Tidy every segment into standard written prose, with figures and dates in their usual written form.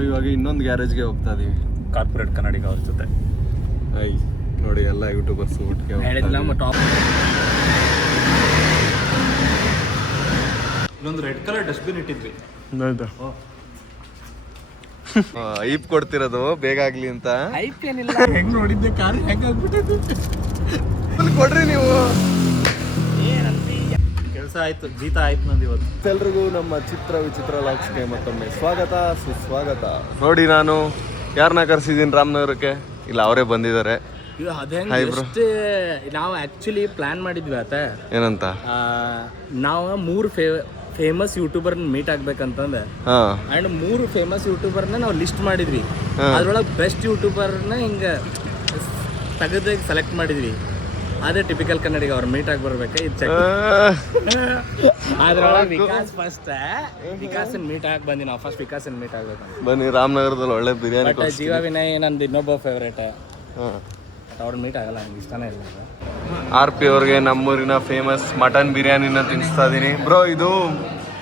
ನಾವು ಇವಾಗ ಇನ್ನೊಂದು ಗ್ಯಾರೇಜ್ಗೆ ಹೋಗ್ತಾ ಇದೀವಿ, ಕಾರ್ಪೊರೇಟ್ ಕನ್ನಡಿಗ ಅವ್ರ ಜೊತೆ. ಐ ನೋಡಿ ಎಲ್ಲ ಯೂಟ್ಯೂಬರ್ಸ್ ಒಟ್ಟಿಗೆ ಇನ್ನೊಂದು ರೆಡ್ ಕಲರ್ ಡಸ್ಟ್ಬಿನ್ ಇಟ್ಟಿದ್ವಿ. ಐಪ್ ಕೊಡ್ತಿರೋದು ಬೇಗ ಆಗ್ಲಿ ಅಂತ. ಐಪ್ ಏನಿಲ್ಲ, ಹೆಂಗ್ ನೋಡಿದ್ದೆ ಕಾರ್ ಹೆಂಗ್ ಆಗ್ಬಿಟ್ಟಿದ್ದು. ಕೊಡ್ರಿ ನೀವು. ಕೆಲಸ ಆಯ್ತು, ಜೀತ ಆಯ್ತು ನಂದು ಇವತ್ತು. ಎಲ್ರಿಗೂ ನಮ್ಮ ಚಿತ್ರ ವಿಚಿತ್ರ ಲಾಕ್ಸ್ಗೆ ಮತ್ತೊಮ್ಮೆ ಸ್ವಾಗತ ಸುಸ್ವಾಗತ. ನೋಡಿ ನಾನು ಯಾರನ್ನ ಕರ್ಸಿದ್ದೀನಿ ರಾಮನಗರಕ್ಕೆ, ಇಲ್ಲ ಅವರೇ ಬಂದಿದ್ದಾರೆ. ನಾವು ಆಕ್ಚುಲಿ ಪ್ಲಾನ್ ಮಾಡಿದ್ವಿ ಆತ ಏನಂತ, ನಾವು 3 ಫೇಮಸ್ ಯೂಟ್ಯೂಬರ್ ಮೀಟ್ ಆಗ್ಬೇಕಂತಂದ್ರೆ ಅಂಡ್ 3 ಫೇಮಸ್ ಯೂಟ್ಯೂಬರ್ನ ನಾವು ಲಿಸ್ಟ್ ಮಾಡಿದ್ವಿ. ಅದ್ರೊಳಗೆ ಬೆಸ್ಟ್ ಯೂಟ್ಯೂಬರ್ನ ಹಿಂಗ ತೆಗೆದು ಸೆಲೆಕ್ಟ್ ಮಾಡಿದ್ವಿ. ಅದೇ ಟಿಪಿಕಲ್ ಕನ್ನಡಿಗ ಅವ್ರು ಮೀಟ್ ಆಗಿ ಬರ್ಬೇಕು. ಇದು ಚೆಕ್ ಅದ್ರೊಳಗೆ ವಿಕಾಸನ್ ಮೀಟ್ ಆಗಿ ಬಂದಿ. ನಾವು ಫಸ್ಟ್ ವಿಕಾಸನ್ ಮೀಟ್ ಆಗ್ಬೇಕು. ಬನ್ನಿ, ರಾಮನಗರದಲ್ಲಿ ಒಳ್ಳೆ ಬಿರಿಯಾನಿ. ಜೀವ ವಿನಯ್ ನಂದು ಇನ್ನೊಬ್ಬ ಫೇವ್ರೇಟ್, ಅವ್ರ ಮೀಟ್ ಆಗಲ್ಲ, ನಂಗೆ ಇಷ್ಟನೇ ಇಲ್ಲ. RP ಅವ್ರಿಗೆ ನಮ್ಮೂರಿನ ಫೇಮಸ್ ಮಟನ್ ಬಿರಿಯಾನಿನ ತಿನ್ನಿಸ್ತಾ ಇದೀನಿ. ಬ್ರೋ, ಇದು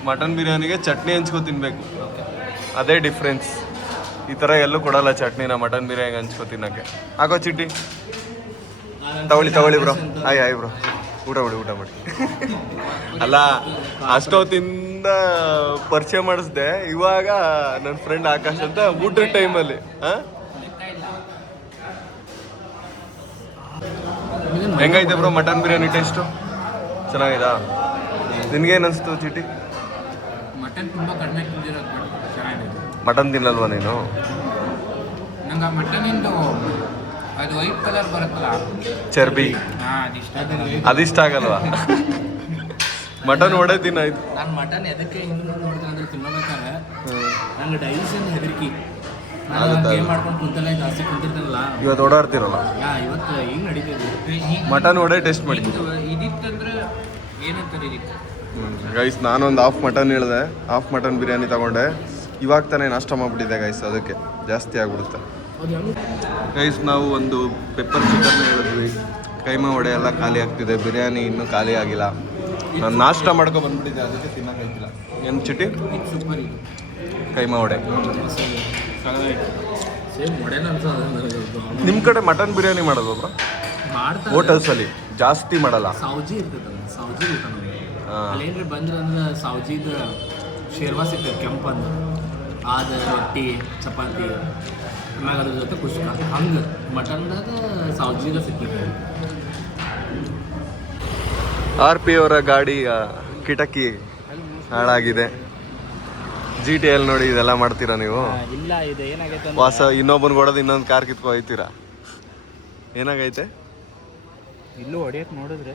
ಮಟನ್ ಬಿರಿಯಾನಿಗೆ ಚಟ್ನಿ ಹಂಚ್ಕೊ ತಿನ್ಬೇಕು, ಅದೇ ಡಿಫ್ರೆನ್ಸ್. ಈ ಥರ ಎಲ್ಲೂ ಕೊಡಲ್ಲ ಚಟ್ನಿನ ಮಟನ್ ಬಿರಿಯಾನಿಗೆ ಹಂಚ್ಕೊ ತಿನ್ನಕ್ಕೆ. ಹಾಕೋ ಚಿಟ್ಟಿ, ತಗೊಳ್ಳಿ ಬ್ರೋ. ಆಯ್ ಬ್ರೋ, ಊಟ ಮಾಡಿ. ಅಲ್ಲ, ಅಷ್ಟೊತ್ತಿಂದ ಪರಿಚಯ ಮಾಡಿಸ್ದೆ, ಇವಾಗ ನನ್ನ ಫ್ರೆಂಡ್ ಆಕಾಶ್ ಅಂತ ಊಟದ ಟೈಮಲ್ಲಿ. ಹೆಂಗೈತೆ ಬ್ರೋ ಮಟನ್ ಬಿರಿಯಾನಿ ಟೇಸ್ಟು? ಚೆನ್ನಾಗಿದಾ? ನಿನ್ಗೇನು ಅನಿಸ್ತು ಚಿಟಿ? ಮಟನ್ ತುಂಬ ಕಡಿಮೆ ತಿಂದಿರೋದು, ಚೆನ್ನಾಗಿದೆ. ಮಟನ್ ತಿನ್ನಲ್ವಾ ನೀನು? ನಂಗೆ ಮಟನಿಂದು ಅದು ವೈಟ್ ಕಲರ್ ಬರುತ್ತಲ್ಲ, ಚರ್ಬಿ, ಅದಿಷ್ಟ ಆಗಲ್ವಾ? ಮಟನ್ ಒಡೆ ತಿನ್ನಾಯ್ತು. ನಾನು ಮಟನ್ ಎದಕ್ಕೆ ಹಿಂಗೆ ನೋಡ್ತೀನಿ ಅಂದ್ರೆ, ತಿನ್ನಬೇಕಾದ್ರೆ ನಂಗೆ ಡೈಜೆಷನ್ ಹೆದರಿಕೆ. ಮಾಡ್ಕೊಂಡು ಕುಂತಲ್ಲ, ಜಾಸ್ತಿ ಕುಂತಿರ್ತಾರಲ್ಲ, ಇವತ್ತು ಓಡಾಡ್ತಿರಲ್ಲ, ಇವತ್ತು ಹಿಂಗೆ ನಡೀತಿದ್ವಿ. ಮಟನ್ ಒಡೆ ಟೇಸ್ಟ್ ಮಾಡಿದ್ದು ಇದಿತ್ತಂದ್ರೆ ಏನಂತಾರೆ ಇದಕ್ಕೆ ಗೈಸ್. ನಾನೊಂದು ಹಾಫ್ ಮಟನ್ ಹೇಳಿದೆ, ಹಾಫ್ ಮಟನ್ ಬಿರಿಯಾನಿ ತಗೊಂಡೆ. ಇವಾಗ ತಾನೇ ನಾಷ್ಟ ಮಾಡಿಬಿಟ್ಟಿದೆ ಗೈಸ್, ಅದಕ್ಕೆ ಜಾಸ್ತಿ ಆಗ್ಬಿಡುತ್ತೆ ಗೈಸ್. ನಾವು ಒಂದು ಪೆಪ್ಪರ್ ಚಿಕನ್ ಹೇಳಿದ್ವಿ, ಕೈಮಾ ವಡೆ ಎಲ್ಲ ಖಾಲಿ ಆಗ್ತಿದೆ, ಬಿರಿಯಾನಿ ಇನ್ನೂ ಖಾಲಿ ಆಗಿಲ್ಲ. ನಾನು ನಾಷ್ಟ ಮಾಡ್ಕೊ ಬಂದ್ಬಿಟ್ಟಿದ್ದೆ, ಅದಕ್ಕೆ ತಿನ್ನೋಕ್ಕಾಯ್ತಿಲ್ಲ. ಏನು ಚಿಟಿ? ಸೂಪರ್ ಇದು ಕೈಮಾ ವಡೆ. ಸೇಮ್ ನಿಮ್ಮ ಕಡೆ ಮಟನ್ ಬಿರಿಯಾನಿ ಮಾಡೋದು ಬ್ರೋ? ಮಾಡ್ತಾರೆ ಹೋಟೆಲ್ಸಲ್ಲಿ, ಜಾಸ್ತಿ ಮಾಡಲ್ಲ. ಸೌಜಿ ಇರ್ತೈತಲ್ಲ, ಸೌಜಿ ಅಲ್ಲೇನ್ರಿ ಬಂದ್ರೆ ಅಂದ್ರೆ ಸೌಜಿದ ಶೇರ್ವಾ ಸಿಗ್ತದೆ ಕೆಂಪಂದು, ಆದ ರೊಟ್ಟಿ ಚಪಾತಿ, ಆಮ್ಯಾಗ ಅದ್ರ ಜೊತೆ ಕುಷ್ಕ, ಹಂಗೆ ಮಟನ್ದಾಗ ಸೌಜಿಗ ಸಿಗ್ತದೆ. RP ಅವರ ಗಾಡಿ ಕಿಟಕಿ ಹಾಳಾಗಿದೆ. GTL ನೋಡಿ, ಇದೆಲ್ಲ ಮಾಡ್ತೀರಾ ನೀವು? ಇಲ್ಲ, ಇದು ಏನಾಗೈತೆ ವಾಸ ಇನ್ನೊಬ್ಬನ ಕೊಡೋದು ಇನ್ನೊಂದು ಕಾರ್ ಕಿತ್ಕೊ ಹೋಯ್ತೀರಾ? ಏನಾಗೈತೆ? ಇಲ್ಲೂ ಹೊಡಿಯಕ್ಕೆ ನೋಡಿದ್ರೆ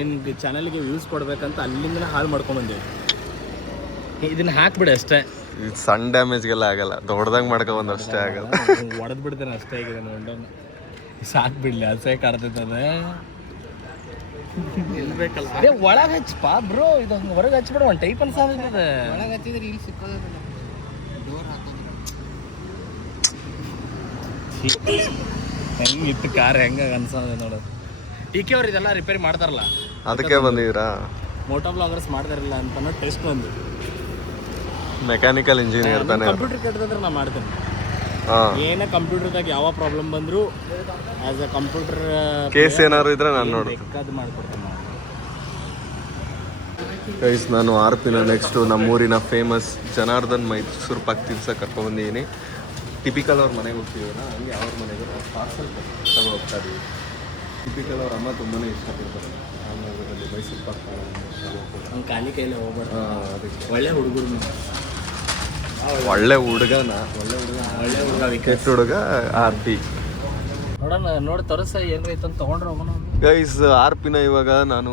ನಿನ್ಗೆ ಚಾನಲ್ಗೆ ವ್ಯೂಸ್ ಕೊಡ್ಬೇಕಂತ ಅಲ್ಲಿಂದ ಹಾಳು ಮಾಡ್ಕೊಂಬಂದೇವಿ. ಇದನ್ನ ಹಾಕ್ಬಿಡಿ ಅಷ್ಟೇ. ಇದು ಸಣ್ಣ ಡ್ಯಾಮೇಜ್ಗೆಲ್ಲ ಆಗಲ್ಲ, ದೊಡ್ಡದಾಗಿ ಮಾಡ್ಕೊಬಂದು ಅಷ್ಟೇ ಆಗಲ್ಲ. ಹೊಡೆದ್ ಬಿಡ್ತೇನೆ ಅಷ್ಟೇ. ಆಗಿದೆ ನೋಡಿ, ಸಾಕ್ಬಿಡ್ಲಿ, ಅಸಹ್ಯ ಕಾಡ್ತೈತದ. ಅದೇ ಒಳಗೆ ಹಚ್ಚಪ್ಪ ಬ್ರೋ, ಇದು ಹೊರಗೆ ಹಚ್ಬಿಡ, ಒಂದು ಟೈಪ್ ಅನ್ಸಾದ. ಒಳಗೆ ಹಚ್ಚಿದ್ರೆ ಇಲ್ಲಿ ಸಿಕ್ಕೋದಿಲ್ಲ, ಡೋರ್ ಹಾಕೋದು. ಹೆಂಗಿತ್ತು ಕಾರ್, ಹೆಂಗ ಅನ್ಸೋದು ನೋಡೋದು. TK ಅವ್ರು ಇದೆಲ್ಲ ರಿಪೇರಿ ಮಾಡ್ತಾರಲ್ಲ, ಅದಕ್ಕೆ ಬಂದಿದ್ದೀರಾ? ಮೋಟೋ ಬ್ಲಾಗರ್ಸ್ ಮಾಡ್ತಾರಿಲ್ಲ ಅಂತ ಟೆಸ್ಟ್ ಬಂದು. ಮೆಕ್ಯಾನಿಕಲ್ ಇಂಜಿನಿಯರ್ ತಾನೆ. ಕಂಪ್ಯೂಟರ್ ಕೆಟ್ಟದಂದ್ರೆ ನಾ ಮಾಡ್ತೇನೆ. ಏನೇ ಕಂಪ್ಯೂಟರ್ದಾಗ ಯಾವ ಪ್ರಾಬ್ಲಮ್ ಬಂದರೂ ಆಸ್ ಅ ಕಂಪ್ಯೂಟರ್ ಕೇಸ್ ಏನಾದ್ರು ಇದ್ರೆ ನಾನು ನೋಡಿ ಬೇಕಾದ್ ಮಾಡ್ಕೊಡ್ತೇನೆ. ಗೈಸ್, ನಾನು RPನ ನೆಕ್ಸ್ಟು ನಮ್ಮೂರಿನ ಫೇಮಸ್ ಜನಾರ್ದನ್ ಮೈಸೂರು ಪಾಕ್ ತಿನ್ಸಕ್ಕೆ ಕರ್ಕೊಂಡ್ಬಂದಿದ್ದೀನಿ. ಟಿಪಿಕಲ್ ಅವ್ರ ಮನೆಗೆ ಹೋಗ್ತೀವಲ್ಲ, ಹಂಗೆ ಅವ್ರ ಮನೆಗೆ ಪಾರ್ಸಲ್ ತಗೊಂಡು ಹೋಗ್ತಾ ಇದೀವಿ. ಟಿಪಿಕಲ್ ಅವ್ರ ಅಮ್ಮ ತುಂಬಾ ಇಷ್ಟಪಡ್ತಾರೆ ರಾಮನಗರದಲ್ಲಿ ಮೈಸೂರು ಪಾಕ್. ಅವ್ನು ಖಾಲಿ ಕೈಲೇ ಹೋಗ್ಬಾರ್ದು, ಅದಕ್ಕೆ ಒಳ್ಳೆ ಹುಡುಗರು. ಒಳ್ಳೆ ಹುಡುಗನ, ಒಳ್ಳೆ ಹುಡುಗ, ಕೆಟ್ಟ ಹುಡುಗ RP. ನೋಡೋಣ, ನೋಡಿ ತೋರಿಸ ಏನ್ರೈತೆ ಅಂತ ತೊಗೊಂಡ್ರೆ ಹೋಗೋಣ. ಗೈಸ್, RPನ ಇವಾಗ ನಾನು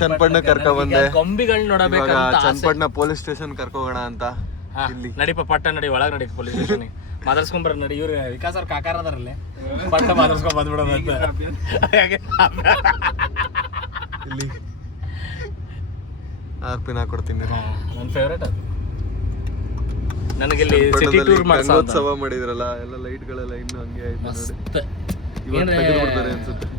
ಚನ್ನಪಟ್ಟಣ ಕರ್ಕೊಂಡ್ಬಂದೆ. ಗೊಂಬಿಗಳನ್ನ ನೋಡಬೇಕು. ಚನ್ನಪಟ್ಟಣ ಪೊಲೀಸ್ ಸ್ಟೇಷನ್ ಕರ್ಕೋಗೋಣ ಅಂತ. ಇಲ್ಲಿ ನಡಿಪ ಪಟ್ಟ ನಡಿ, ಒಳಗೆ ನಡಿ ಪೊಲೀಸ್ ಸ್ಟೇಷನ್ ಮಾತಾಡ್ಸ್ಕೊಂಬರ ನಡಿ. ಇವ್ರು ವಿಕಾಸ್ ಅವ್ರ ಕಾಕಾರ ಅದಾರಲ್ಲೇ, ಪಟ್ಟ ಮಾತಾಡ್ಸ್ಕೊಂಡ್ ಬಂದ್ಬಿಡೋದು ಅಂತ. ಇಲ್ಲಿ RPನ ಕೊಡ್ತೀನಿ. ನನ್ನ ಫೇವ್ರೇಟ್ ಅದು. ನನಗೆ ಇಲ್ಲಿ ಸಿಟಿ ಟೂರ್ ಮಹೋತ್ಸವ ಮಾಡಿದ್ರಲ್ಲ, ಎಲ್ಲ ಲೈಟ್ಗಳೆಲ್ಲ ಇನ್ನೂ ಹಂಗೆ ಆಯ್ತು ನೋಡಿ.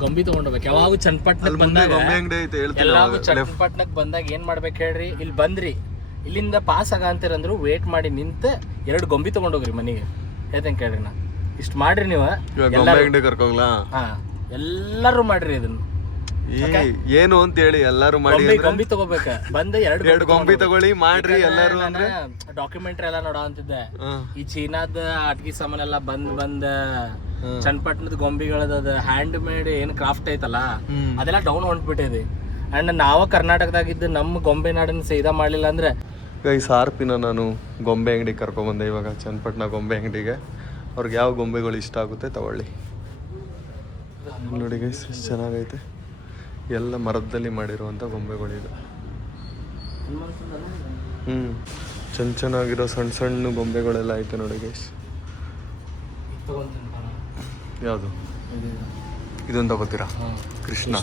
ಗೊಂಬಿ ತಗೊಂಡೋಗ್ಬೇಕು. ಯಾವಾಗ ಚನ್ನಪಟ್ಟಣಕ್ಕೆ ಬಂದಾಗ, ಗೊಂಬೆ ಅಂಗಡಿ ಐತೆ ಹೇಳ್ತೀನಿ. ಚನ್ನಪಟ್ಟಣಕ್ಕೆ ಬಂದಾಗ ಏನ್ ಮಾಡ್ಬೇಕು ಹೇಳ್ರಿ, ಇಲ್ಲಿ ಬಂದ್ರಿ ಇಲ್ಲಿಂದ ಪಾಸ್ ಆಗಂತೀರಂದ್ರು ವೇಟ್ ಮಾಡಿ ನಿಂತು 2 ಗೊಂಬಿ ತೊಗೊಂಡೋಗ್ರಿ ಮನೆಗೆ. ಹೇಳ್ತೇನೆ ಕೇಳ್ರಿ ನಾ. ಇಷ್ಟು ಮಾಡ್ರಿ ನೀವು. ಇವಾಗ ಗೊಂಬೆ ಅಂಗಡಿ ಕರ್ಕೋಗ್ಲಾ? ಎಲ್ಲರೂ ಮಾಡ್ರಿ ಇದನ್ನ. ಏನು ಅಂತ ಹೇಳಿ ಎಲ್ಲಾರು ಮಾಡಿ ಗೊಂಬಿ ತಗೋಬೇಕ. ಬಂದ 2 ಗೊಂಬಿ ತಗೊಳ್ಳಿ ಮಾಡ್ರಿ ಎಲ್ಲಾರು. ಅಂದ್ರೆ ಡಾಕ್ಯುಮೆಂಟ್ರಿ ಎಲ್ಲ ನೋಡೋ ಅಂತಿದ್ದೆ. ಈ ಚೀನಾದ ಆಟಿಕೆ ಸಾಮಾನ್ ಎಲ್ಲ ಬಂದ ಚನ್ನಪಟ್ಟಣದ ಗೊಂಬಿಗಳದ ಹ್ಯಾಂಡ್ ಮೇಡ್ ಏನ್ ಕ್ರಾಫ್ಟ್ ಐತಲ್ಲ ಅದೆಲ್ಲ ಡೌನ್ ಹೊಂಟ್ಬಿಟ್ಟಿದೆ. ಅಂಡ್ ನಾವ ಕರ್ನಾಟಕದಾಗಿದ್ದು ನಮ್ಮ ಗೊಂಬೆ ನಾಡನ್ನ ಸೀದಾ ಮಾಡ್ಲಿಲ್ಲ ಅಂದ್ರೆ ಗೈಸ್ ಆರ್ಪಿನ ನಾನು ಗೊಂಬೆ ಅಂಗಡಿ ಕರ್ಕೊಂಬಂದೆ ಇವಾಗ ಚನ್ನಪಟ್ಟಣ ಗೊಂಬೆ ಅಂಗಡಿಗೆ. ಅವ್ರಿಗೆ ಯಾವ ಗೊಂಬೆಗಳು ಇಷ್ಟ ಆಗುತ್ತೆ ತಗೊಳ್ಳಿ. ನೋಡಿ ಗೈಸ್ ಎಷ್ಟು ಚೆನ್ನಾಗೈತೆ. ಎಲ್ಲ ಮರದಲ್ಲಿ ಮಾಡಿರುವಂಥ ಗೊಂಬೆಗಳಿದೆ. ಚೆನ್ನಾಗಿರೋ ಸಣ್ಣ ಸಣ್ಣ ಗೊಂಬೆಗಳೆಲ್ಲ ಐತೆ ನೋಡಿ ಗೈಸ್. ಯಾವುದು ಇದೊಂದು ತಗೋತೀರಾ? ಕೃಷ್ಣ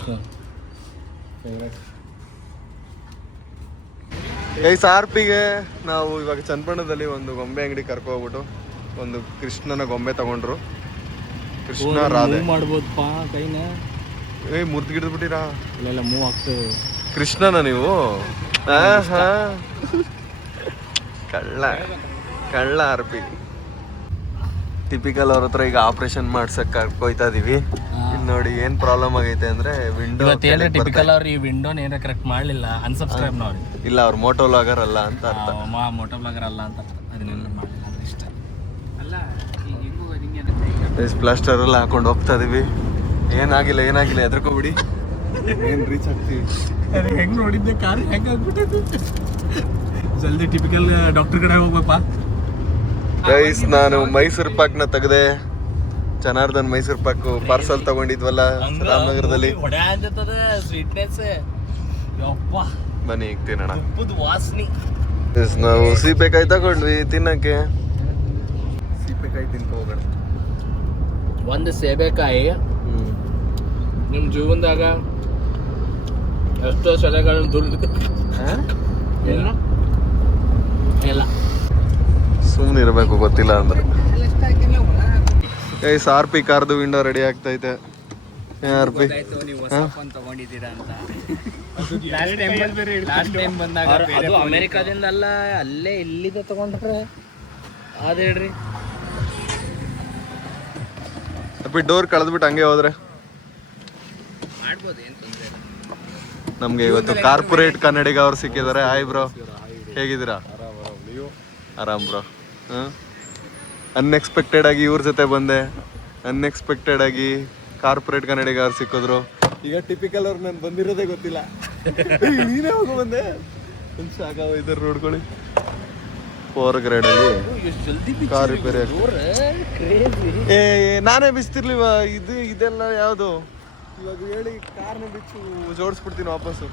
ಗೈಸ್ ಆರ್ಪಿಗೆ ನಾವು ಇವಾಗ ಚನ್ನಪಟ್ಟಣದಲ್ಲಿ ಒಂದು ಗೊಂಬೆ ಅಂಗಡಿ ಕರ್ಕೋಗ್ಬಿಟ್ಟು ಒಂದು ಕೃಷ್ಣನ ಗೊಂಬೆ ತಗೊಂಡ್ರು. ಕೃಷ್ಣ ರಾಧೆ ಮಾಡ್ಬೋದಪ್ಪ ಕೈನ. ಮುರ್ದು ಗಿಡ್ಬಿಟ್ಟಿರಾ? ಇಲ್ಲ ಮೂವ್ ಆಗ್ತದೆ. ಕೃಷ್ಣನ ನೀವು? ಕಳ್ಳ ಆರ್ಪಿ. ಟಿಪಿಕಲ್ ಅವ್ರ ಹತ್ರ ಈಗ ಆಪರೇಷನ್ ಮಾಡ್ಸಕ್ ಕರ್ಕೊಯ್ತಾ ಇದೀವಿ. ಇಲ್ಲಿ ನೋಡಿ ಏನ್ ಪ್ರಾಬ್ಲಮ್ ಆಗೈತೆ ಅಂದ್ರೆ ವಿಂಡೋ ಟಿಪಿಕಲ್ ಅವ್ರು ಈ ವಿಂಡೋನ ಏನಾರ ಕರೆಕ್ಟ್ ಮಾಡ್ಲಿಲ್ಲ ಅನ್ಸಬ್ಸ್ಕ್ರೈಬ್ ನೋಡಿ. ಇಲ್ಲ ಅವ್ರು ಮೋಟೋ ವ್ಲಾಗರ್ ಅಲ್ಲ ಅಂತ ಅರ್ಥ. ಮೋಟೋ ವ್ಲಾಗರ್ ಅಲ್ಲ ಅಂತ ಅದನ್ನೆಲ್ಲ ಮಾಡಿಲ್ಲ ಅಂದ್ರೆ ಇಷ್ಟ ಅಲ್ಲ. ಪ್ಲಾಸ್ಟರ್ ಎಲ್ಲ ಹಾಕೊಂಡು ಹೋಗ್ತಾ ಇದೀವಿ. ಏನಾಗಿಲ್ಲ ಎದ್ರಕೋಬಿಡಿ. ಏನ್ ರೀಚ್ ಆಗ್ತೀವಿ. ಹೆಂಗ್ ನೋಡಿದ್ದೆ ಕಾರ್ ಹೆಂಗ್ ಆಗ್ಬಿಟ್ಟೈತೆ. ಜಲ್ದಿ ಟಿಪಿಕಲ್ ಡಾಕ್ಟರ್ ಕಡೆ ಹೋಗ್ಬೇಕಪ್ಪ. ಗೈಸ್ ನಾನು ಮೈಸೂರು ಪಾಕ್ನ ತೆಗ್ದೆ. ಜನಾರ್ದನ್ ಮೈಸೂರು ಪಾಕ್ ಪಾರ್ಸಲ್ ತಗೊಂಡಿದ್ವಲ್ಲ ರಾಮನಗರದಲ್ಲಿ. ಸ್ವೀಟ್ನೆಸ್ ಬನ್ನಿ ಈಗ ತಿನ್ನೋಣ. ವಾಸನೆ. ನಾವು ಸೀಬೆಕಾಯಿ ತಗೊಂಡ್ವಿ ತಿನ್ನಕ್ಕೆ. ಸೀಬೆಕಾಯಿ ತಿನ್ಕೊ ಹೋಗೋಣ. ಒಂದು ಸೇಬೆಕಾಯಿ ನಿಮ್ಮ ಜೀವನದಾಗ ಎಷ್ಟೋ ಸಲಗಳನ್ನು ದುಡ್ಡು ಇಲ್ಲ ಸುಮ್ಮನೆ ಇರಬೇಕು ಗೊತ್ತಿಲ್ಲ ಅಂದ್ರೆ. ಗೈಸ್ ಆರ್ಪಿ ಕಾರ್ದು ವಿಂಡೋ ರೆಡಿ ಆಗ್ತೈತೆ. ಆರ್ಪಿ ಅದು ಅಮೆರಿಕಾದಿಂದ ಅಲ್ಲ, ಅಲ್ಲೇ ಇಲ್ಲಿದೆ ತಗೊಂಡ್ರೆ ಅದ ಹೇಳ್ರಿ. ಅಪ್ಪಿ ಡೋರ್ ಕಳೆದ್ಬಿಟ್ಟು ಹಂಗೆ ಹೋದ್ರೆ ಮಾಡ್ಬೋದು, ಏನ್ ತೊಂದರೆ ಇಲ್ಲ. ನಮ್ಗೆ ಇವತ್ತು ಕಾರ್ಪೊರೇಟ್ ಕನ್ನಡಿಗ ಅವ್ರು ಸಿಕ್ಕಿದ್ದಾರೆ. ಹಾಯ್ ಬ್ರೋ, ಹೇಗಿದ್ದೀರಾ? ಆರಾಮ್ ಬ್ರೋ. ಅನ್ಎಕ್ಸ್ಪೆಕ್ಟೆಡ್ ಆಗಿ ಇವ್ರ ಜೊತೆ ಬಂದೆ. ಅನ್ಎಕ್ಸ್ಪೆಕ್ಟೆಡ್ ಆಗಿ ಕಾರ್ಪೊರೇಟ್ ಕನ್ನಡಿಗ ಅವ್ರು ಸಿಕ್ಕಿದ್ರು. ಈಗ ಟಿಪಿಕಲ್ ಅವ್ರು ನಾನು ಬಂದಿರೋದೇ ಗೊತ್ತಿಲ್ಲ. ನೀನೇ ಹೋಗೋ ಬಂದೆ. ಇದ್ರ ನೋಡ್ಕೊಳ್ಳಿ. 4 ಗ್ರೇಡ್ ಅಲ್ಲಿ ಕಾರ್ ರಿಪೇರಿ. ನಾನೇ ಬಿಚ್ತಿರ್ಲಿವ ಇದೆಲ್ಲ ಯಾವುದು ಇವಾಗ ಹೇಳಿ. ಕಾರ್ನ ಬಿಚ್ಚು ಜೋಡಿಸ್ಬಿಡ್ತೀನಿ ವಾಪಸ್ಸು.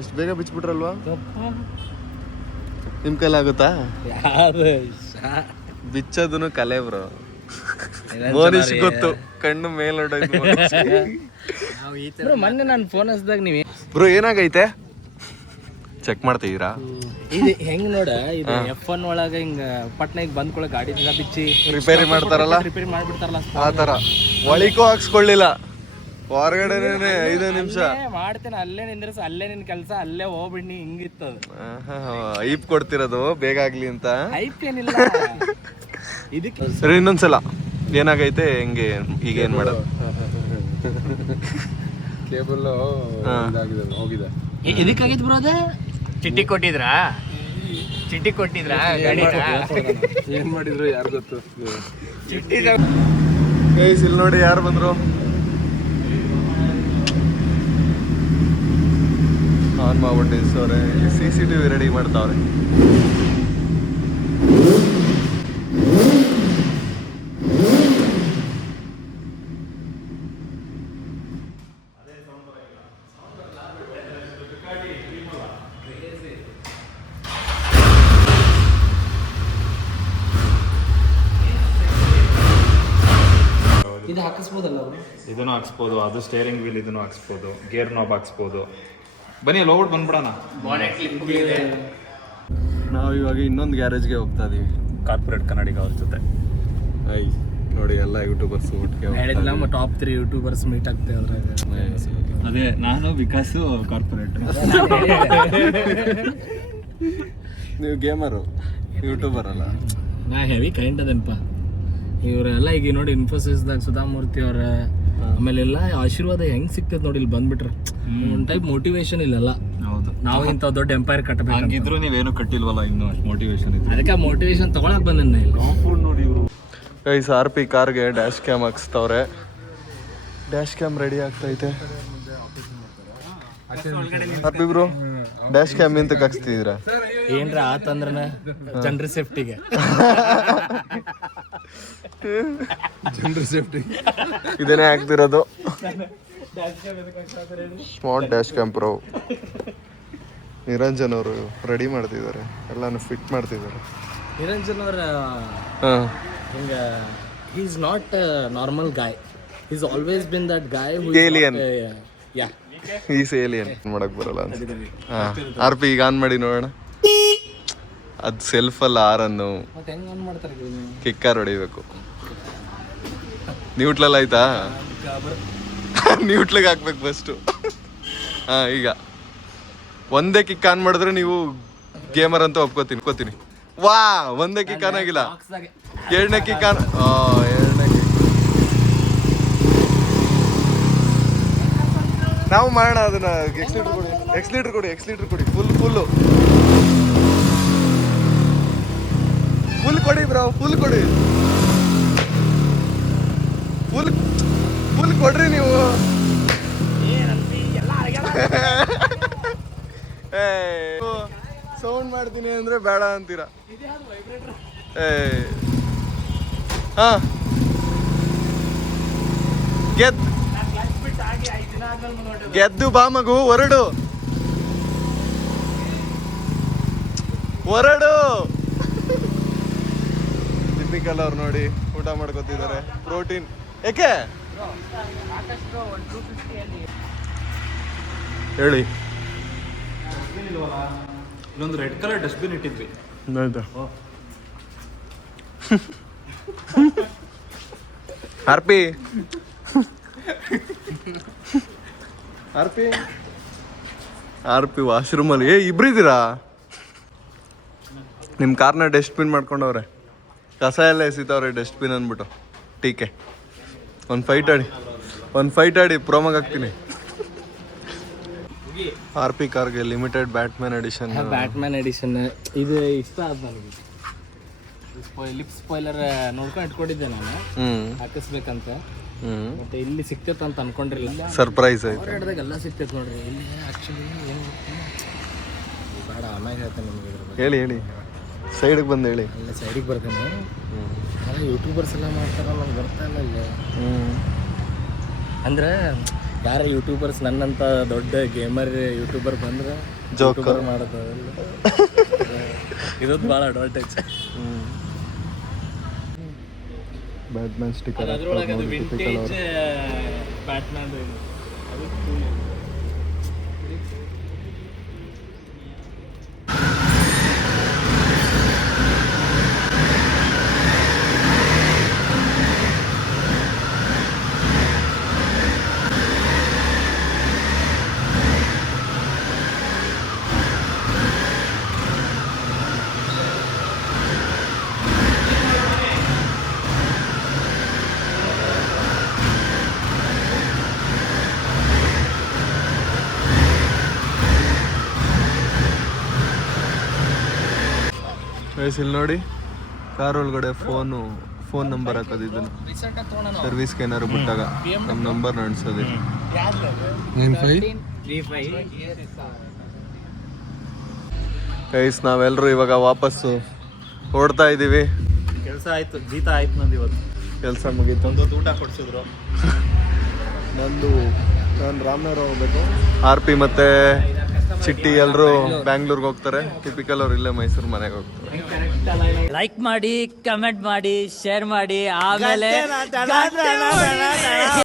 ಎಷ್ಟು ಬೇಗ ಬಿಚ್ಬಿಟ್ರಲ್ವಾ? ನಿಮ್ ಕೈಲಿ ಆಗುತ್ತಾ? ಬಿಚ್ಚೋದನ್ನು ಕಲೆ ಬ್ರೋ. ಮೋನಿಶ್ ಗೊತ್ತು, ಕಣ್ಣು ಮೇಲೊಡೋದು. ಮೊನ್ನೆ ನಾನು ಫೋನ್ ಹಚ್ಚಿದಾಗ ನೀವೇ ಬ್ರೋ ಏನಾಗೈತೆ ಚೆಕ್ ಮಾಡ್ತಿದ್ದೀರಾ? ಇದು ಹೆಂಗ್ ನೋಡ, ಇದು F1 ಒಳಗ ಹಿಂಗ ಪಟ್ನ ಈಗ ಬಂದ್ಕೊಳ ಗಾಡಿ ಬಿಚ್ಚಿ ರಿಪೇರಿ ಮಾಡ್ತಾರಲ್ಲ, ರಿಪೇರಿ ಮಾಡ್ಬಿಡ್ತಾರಲ್ಲ ಆ ತರ. ಒಳಿಕೋ ಹಾಕ್ಸ್ಕೊಳ್ಳಿಲ್ಲ, ಹೊರಗಡೆನೆ 5 ನಿಮಿಷ ಮಾಡ್ತೇನೆ. ಅಲ್ಲೇ ನಿಂದ್ರಸ, ಅಲ್ಲೇ ನಿನ್ ಕೆಲಸ, ಅಲ್ಲೇ ಹೋಗ್ಬಿಡ್ನಿ. ಹಿಂಗಿತ್ತದ. ಐಪ್ ಕೊಡ್ತಿರೋದು ಬೇಗ ಆಗ್ಲಿ ಅಂತ. ಐಪ್ ಏನಿಲ್ಲ ಇದಕ್ಕೆ. ಸರಿ, ಇನ್ನೊಂದ್ಸಲ ಏನಾಗೈತೆ ಹೆಂಗೆ ಈಗ ಏನ್ ಮಾಡೋದು? ಕೇಬಲ್ ಹೋಗಿದೆ. ಇದಕ್ಕಾಗಿದ್ ಬ್ರೋ ಅದ. ಚಿಟ್ಟಿ ಕೊಟ್ಟಿದ್ರಾ ಏನ್ ಮಾಡಿದ್ರು ಯಾರು ಗೊತ್ತು. ಚಿಟ್ಟಿ ಗೈಸ್ ಇಲ್ಲಿ ನೋಡಿ ಯಾರು ಬಂದ್ರು. ಆನ್ ಮಾಡ್ಬಿಟ್ಟಿಸವ್ರೆ. CCTV ರೆಡಿ ಮಾಡ್ತಾವ್ರೆ. ಇದು ಹಾಕಿಸ್ಬೋದಲ್ಲ ಅವರು? ಇದನ್ನು ಹಾಕ್ಸ್ಬೋದು, ಅದು ಸ್ಟೇರಿಂಗ್ ವೀಲ್ ಇದನ್ನು ಹಾಕ್ಸ್ಬೋದು, ಗೇರ್ ನಾಬ್ ಹಾಕ್ಸ್ಬೋದು. ಬನ್ನಿ ಅಲ್ಲಿ ಹೋಗ್ಬಿಟ್ಟು ಬಂದ್ಬಿಡೋಣ. ನಾವು ಇವಾಗ ಇನ್ನೊಂದು ಗ್ಯಾರೇಜ್ಗೆ ಹೋಗ್ತಾ ಇದೀವಿ, ಕಾರ್ಪೊರೇಟ್ ಕನ್ನಡಿಗ ಅವ್ರ ಜೊತೆ. ನೋಡಿ ಎಲ್ಲ ಯೂಟ್ಯೂಬರ್ಸ್ ಒಟ್ಟಿಗೆ ಹೇಳಿದ್ಲ ಟಾಪ್ 3 ಯೂಟ್ಯೂಬರ್ಸ್ ಮೀಟ್ ಆಗ್ತೇವೆ ಅದ್ರಾಗ. ಅದೇ ನಾನು ವಿಕಾಸು ಕಾರ್ಪೊರೇಟ್. ನೀವು ಗೇಮರು ಯೂಟ್ಯೂಬರ್ ಅಲ್ಲ. ನಾ ಹೆವಿ ಕೈಂಡ್ ಅದೇನಪ್ಪ ಇವರೆಲ್ಲ. ಈಗ ನೋಡಿ ಇನ್ಫೋಸಿಸ್ದಾಗ ಸುಧಾಮೂರ್ತಿ ಅವ್ರ ಆಮೇಲೆ ಎಲ್ಲ ಆಶೀರ್ವಾದ ಹೆಂಗ್ ಸಿಗ್ತದೆ ನೋಡಿ ಇಲ್ಲಿ ಬಂದ್ಬಿಟ್ರೆ. ಒಂದ್ ಟೈಪ್ ಮೋಟಿವೇಶನ್ ಇಲ್ಲೆಲ್ಲ. ಹೌದು, ನಾವು ಇಂಥ ದೊಡ್ಡ ಎಂಪೈರ್ ಕಟ್ಟಬೇಕು. ಹಂಗಿದ್ರು ನೀವೇನು ಕಟ್ಟಿಲ್ವಲ್ಲ ಇನ್ನು ಮೋಟಿವೇಶನ್ ಇತ್ತು. ಅದಕ್ಕೆ ಮೋಟಿವೇಶನ್ ತಗೊಳಕ್ ಬಂದ ಇಲ್ಲಿ. ನೋಡಿ ಇವರು ಗೈಸ್ RP ಕಾರ್ಗೆ ಡ್ಯಾಶ್ ಕ್ಯಾಮ್ ಹಾಕ್ಸ್ತವ್ರೆ. ಡ್ಯಾಶ್ ಕ್ಯಾಮ್ ರೆಡಿ ಆಗ್ತೈತೆ. RP ಬ್ರೋ ಡ್ಯಾಶ್ ಕ್ಯಾಮ್ ಎಂತಕ್ಕೆ ಹಾಕ್ಸ್ತಿದ್ದೀರಾ? ಏನ್ರ ಆತಂದ್ರ ಜನರ ಸೇಫ್ಟಿಗೆ. ಇದನ್ನೇ ಹಾಕ್ತಿರೋದು. Smart dash cam pro. Niranjan ಅವರು ರೆಡಿ ಮಾಡ್ತಿದ್ದಾರೆ, ಎಲ್ಲಾನು ಫಿಟ್ ಮಾಡ್ತಿದ್ದಾರೆ. ನಿರಂಜನ್ ಅವರ ಹಾಂ, ಹಿಂಗ is not normal guy. Is always been that guy Alien. Yeah is alien ಮಾಡಕ್ ಬರಲ್ಲ ಅನ್ಸುತ್ತೆ. ಹಾಂ, RP ಈಗ ಆನ್ ಮಾಡಿ ನೋಡೋಣ. ಅದು ಸೆಲ್ಫಲ್ಲ ಆರನ್ನು ಮತ್ತೆ ಹೆಂಗ್ ಆನ್ ಮಾಡ್ತಾರೆ ಕಿಕ್ಕಾರ್ ಹೊಡಿಬೇಕು. ನ್ಯೂಟ್ಲಲ್ಲಿ ಆಯ್ತಾ? ನ್ಯೂಟ್ಲಿಗೆ ಹಾಕ್ಬೇಕು ಫಸ್ಟು. ಹಾಂ, ಈಗ ಒಂದೇ ಕಿಕ್ ಆನ್ ಮಾಡಿದ್ರೆ ನೀವು ಗೇಮರ್ ಅಂತ ಒಪ್ಕೋತೀನಿ. ವಾ, ಒಂದೇ ಕಿಕ್ ಆನ್ ಆಗಿಲ್ಲ. ಎರಡನೇ ಕಿಕ್ ಆನ್. ಎರಡನೇ ಕಿಕ್ ನಾವು ಮಾಡೋಣ ಅದನ್ನ. ಎಕ್ಸ್ಲೀಟರ್ ಕೊಡಿ ಫುಲ್ ಕೊಡಿ ಬ್ರೋ, ಫುಲ್ ಕೊಡಿ. ಫುಲ್ ಕೊಡ್ರಿ ನೀವು. ಸೌಂಡ್ ಮಾಡ್ತೀನಿ ಅಂದ್ರೆ ಬೇಡ ಅಂತೀರಾ. ಹಾ, ಗೆದ್ದು ಬಾ ಮಗು, ಹೊರಡು. ಟಿಪಿಕಲ್ ಅವ್ರು ನೋಡಿ ಊಟ ಮಾಡ್ಕೊತಿದ್ದಾರೆ. ಪ್ರೋಟೀನ್ ಏಕೆ ಹೇಳಿ. ಇಲ್ಲೊಂದು ರೆಡ್ ಕಲರ್ ಡಸ್ಟ್ಬಿನ್ ಇಟ್ಟಿದ್ವಿ. RP ವಾಶ್ರೂಮಲ್ಲಿ ಇಬ್ರಿದ್ದೀರಾ? ನಿಮ್ಮ ಕಾರ್ನ ಡಸ್ಟ್ಬಿನ್ ಮಾಡ್ಕೊಂಡವ್ರೆ, ಕಸ ಎಲ್ಲ ಎಸಿತವ್ರೆ ಡಸ್ಟ್ಬಿನ್ ಅಂದ್ಬಿಟ್ಟು. ಟೀಕೆ ಒಂದು ಫೈಟ್ ಆಡಿ ಪ್ರೋಮಾಗ ಹಾಕ್ತೀನಿ. RP ಕಾರ್ಗೆ ಲಿಮಿಟೆಡ್ ಬ್ಯಾಟ್ಮ್ಯಾನ್ ಎಡಿಷನ್. ಇದು ಇಷ್ಟ ಆದ ನನಗೆ. ಲಿಪ್ ಸ್ಪಾಯ್ಲರ್ ನೋಡ್ಕೊಂಡು ಇಟ್ಕೊಂಡಿದ್ದೆ ನಾನು ಹಾಕಿಸ್ಬೇಕಂತ. ಮತ್ತೆ ಇಲ್ಲಿ ಸಿಕ್ತೈತೆ ಅಂತ ಅನ್ಕೊಂಡಿರಲಿಲ್ಲ. ಸರ್ಪ್ರೈಸ್ ಆಯ್ತು. ಎಲ್ಲ ಸಿಕ್ತೈತೆ ನೋಡ್ರಿ ಇಲ್ಲಿ. ಆ್ಯಕ್ಚುಲಿ ಏನು ಬೇಡ, ಆಮ್ಯಾಗ ಹೇಳ್ತೇನೆ ನಿಮಗೆ. ಹೇಳಿ ಸೈಡಿಗೆ ಬಂದು ಹೇಳಿ. ಅಲ್ಲ, ಸೈಡಿಗೆ ಬರ್ತೀನಿ. ಅಲ್ಲ, ಯೂಟ್ಯೂಬರ್ಸ್ ಎಲ್ಲ ಮಾಡ್ತಾರ, ನಮ್ಗೆ ಬರ್ತಾ ಇಲ್ಲ ಇಲ್ಲಿ. ಅಂದ್ರೆ ಯಾರ ಯೂಟ್ಯೂಬರ್ಸ್ ನನ್ನಂತ ದೊಡ್ಡ ಗೇಮರ್ ಯೂಟ್ಯೂಬರ್ ಬಂದ್ರೆ ಜೋಕರ್ ಮಾಡೋದು ಇದೊಂದು ಭಾಳ ಅಡ್ವಾಂಟೇಜ್. ಬ್ಯಾಟ್ಮ್ಯಾನ್ ಸ್ಟಿಕ್ಕರ್ ಅದ್ರೊಳಗೆ ಅದು ವಿಂಟೇಜ್ ಬ್ಯಾಟ್ಮ್ಯಾನ್ ಅದು cool. ಇಲ್ಲಿ ನೋಡಿ, ಕಾರ್ ಒಳಗಡೆ ಫೋನ್ ನಂಬರ್ ಹಾಕೋದು. ಇದನ್ನು ಸರ್ವಿಸ್ಗೆ ಏನಾದ್ರು ಬಿಟ್ಟಾಗ ನಮ್ಮ ನಂಬರ್ ಅನ್ಸೋದು. ಗೈಸ್, ನಾವೆಲ್ಲರೂ ಇವಾಗ ವಾಪಸ್ಸು ಓಡ್ತಾ ಇದ್ದೀವಿ. ಕೆಲಸ ಆಯ್ತು, ಜೀತ ಆಯ್ತು ನಂದು ಇವತ್ತು. ಕೆಲಸ ಮುಗೀತು. ಒಂದೊಂದು ಊಟ ಕೊಡಿಸಿದ್ರು. ನಾನು ರಾಮನಗರ ಹೋಗ್ಬೇಕು. RP ಮತ್ತೆ ಚಿಟ್ಟಿ ಎಲ್ಲರೂ ಬ್ಯಾಂಗ್ಳೂರ್ಗೆ ಹೋಗ್ತಾರೆ. ಟಿಪಿಕಲ್ ಅವ್ರು ಇಲ್ಲೇ ಮೈಸೂರು ಮನೆಗೆ ಹೋಗ್ತಾರೆ. ಲೈಕ್ ಮಾಡಿ, ಕಮೆಂಟ್ ಮಾಡಿ, ಶೇರ್ ಮಾಡಿ, ಆಮೇಲೆ